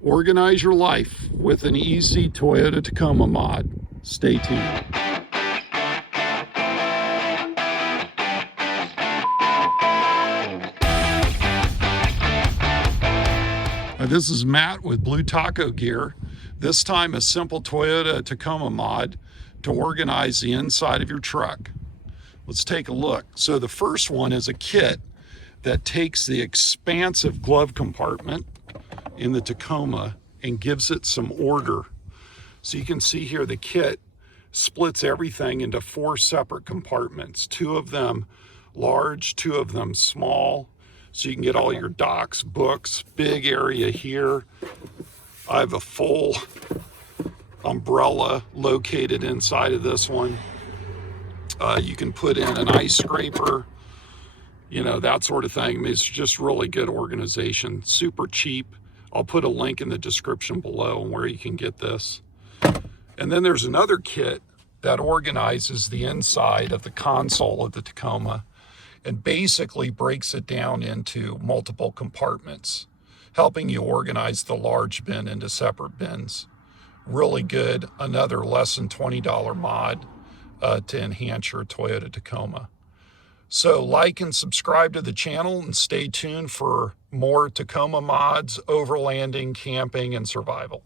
Organize your life with an easy Toyota Tacoma mod. Stay tuned. This is Matt with Blue Taco Gear. This time a simple Toyota Tacoma mod to organize the inside of your truck. Let's take a look. So the first one is a kit that takes the expansive glove compartment in the Tacoma and gives it some order. So you can see here the kit splits everything into 4 separate compartments, 2 of them large, 2 of them small, so you can get all your docs, books, big area here. I have a full umbrella located inside of this one. You can put in an ice scraper, you know, that sort of thing. I mean, it's just really good organization, super cheap. I'll put a link in the description below on where you can get this. And then there's another kit that organizes the inside of the console of the Tacoma and basically breaks it down into multiple compartments, helping you organize the large bin into separate bins. Really good, another less than $20 mod to enhance your Toyota Tacoma. So like and subscribe to the channel and stay tuned for more Tacoma mods, overlanding, camping, and survival.